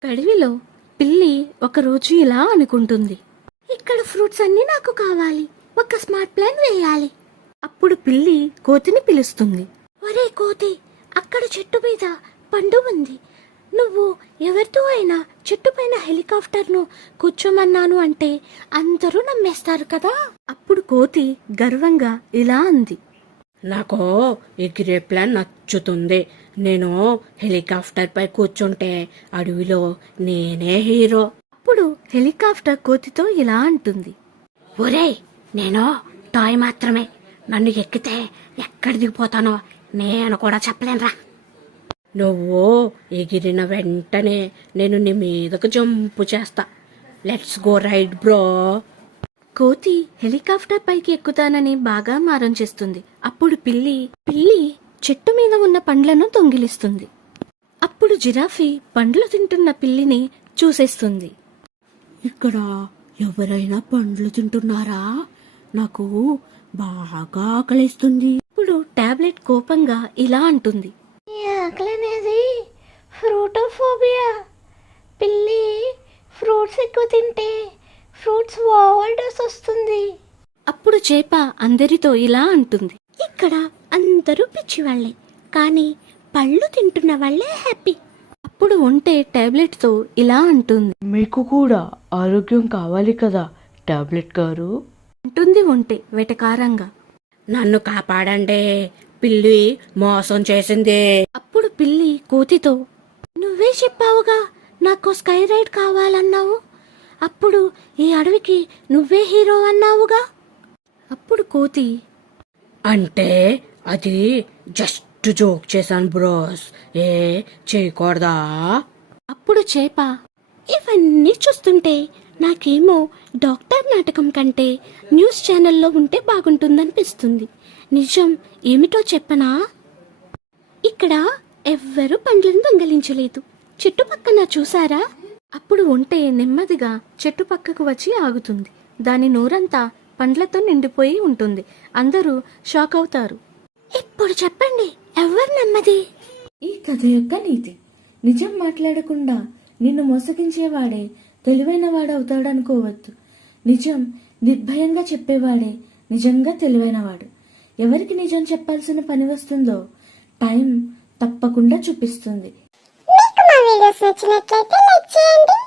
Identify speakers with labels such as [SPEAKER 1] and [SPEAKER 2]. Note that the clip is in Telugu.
[SPEAKER 1] అడవిలో పిల్లి ఒకరోజు ఇలా అనుకుంటుంది, ఇక్కడ ఫ్రూట్స్ అన్నీ నాకు కావాలి, ఒక స్మార్ట్ ప్లాన్ వేయాలి. అప్పుడు పిల్లి కోతిని పిలుస్తుంది. ఒరే కోతి, అక్కడ చెట్టు మీద పండు ఉంది. నువ్వు ఎవరితో అయినా చెట్టు పైన హెలికాప్టర్ను కూర్చోమన్నాను అంటే అందరూ నమ్మేస్తారు కదా. అప్పుడు కోతి గర్వంగా ఇలా అంది,
[SPEAKER 2] నాకు ఎగిరే ప్లాన్ నచ్చుతుంది. నేను హెలికాప్టర్ పై కూర్చుంటే అడవిలో నేనే హీరో.
[SPEAKER 1] అప్పుడు హెలికాప్టర్ కోతితో ఇలా అంటుంది,
[SPEAKER 2] ఒరేయ్, నేను టాయ్ మాత్రమే. నన్ను ఎక్కితే ఎక్కడ దిగిపోతానో నేను కూడా చెప్పలేనురా. నువ్వు ఎగిరిన వెంటనే నేను నీ మీదకు జంపు చేస్తా. Let's go ride bro.
[SPEAKER 1] కోతి హెలికాప్టర్ పైకి ఎక్కుతానని బాగా మారం చేస్తుంది. అప్పుడు పిల్లి చెట్టు మీద ఉన్న పండ్లను దొంగిలిస్తుంది. అప్పుడు జిరాఫీ పండ్లు తింటున్న పిల్లిని చూసేస్తుంది.
[SPEAKER 2] ఇక్కడ ఎవరైనా పండ్లు తింటున్నారా? నాకు బాగా ఆకలిస్తుంది.
[SPEAKER 1] ఇప్పుడు టాబ్లెట్ కోపంగా ఇలా అంటుంది,
[SPEAKER 3] ఈ ఆకలి అనేది ఫ్రూటోఫోబియా. పిల్లి ఫ్రూట్స్ ఎక్కువ తింటే ఫ్రూట్స్ ఓవర్ డోస్ వస్తుంది.
[SPEAKER 1] అప్పుడు చేప అందరితో ఇలా అంటుంది,
[SPEAKER 3] ఇక్కడ అందరూ పిచ్చివాళ్లే, కానీ పళ్ళు తింటున్న వాళ్లే హ్యాపీ.
[SPEAKER 1] అప్పుడు ఒంటె టాబ్లెట్ తో ఇలా అంటుంది,
[SPEAKER 4] మీకు కూడా ఆరోగ్యం కావాలి కదా టాబ్లెట్ గారు
[SPEAKER 1] అంటుంది ఒంటె వెటకారంగా.
[SPEAKER 2] నన్ను కాపాడండి, పిల్లి మోసం చేసింది.
[SPEAKER 1] అప్పుడు పిల్లి కోతితో,
[SPEAKER 3] నువ్వే చెప్పావుగా నాకు స్కై రైడ్ కావాలన్నావు. అప్పుడు ఈ అడవికి నువ్వే హీరో అన్నావుగా.
[SPEAKER 1] అప్పుడు కోతి,
[SPEAKER 2] అంటే అది జస్ట్ జోక్ చేశాను బ్రోస్, చేయకూడదా?
[SPEAKER 1] అప్పుడు చేప,
[SPEAKER 3] ఇవన్నీ చూస్తుంటే నాకేమో డాక్టర్ నాటకం కంటే న్యూస్ ఛానల్లో ఉంటే బాగుంటుందనిపిస్తుంది. నిజం ఏమిటో చెప్పనా, ఇక్కడ ఎవ్వరూ పండ్లను దొంగలించలేదు. చుట్టుపక్కన చూసారా?
[SPEAKER 1] అప్పుడు ఒంటె నెమ్మదిగా చెట్టు పక్కకు వచ్చి ఆగుతుంది. దాని నోరంతా పండ్లతో నిండిపోయి ఉంటుంది. అందరూ షాక్ అవుతారు.
[SPEAKER 3] ఇప్పుడు చెప్పండి, ఎవరు నెమ్మది?
[SPEAKER 5] ఈ కథ యొక్క నీతి: నిజం మాట్లాడకుండా నిన్ను మోసగించేవాడే తెలివైన వాడవుతాడనుకోవద్దు. నిజం నిర్భయంగా చెప్పేవాడే నిజంగా తెలివైనవాడు. ఎవరికి నిజం చెప్పాల్సిన పని వస్తుందో టైం తప్పకుండా చూపిస్తుంది.
[SPEAKER 3] మీకు మా వీడియోస్ నచ్చినట్లయితే లైక్ చేయండి.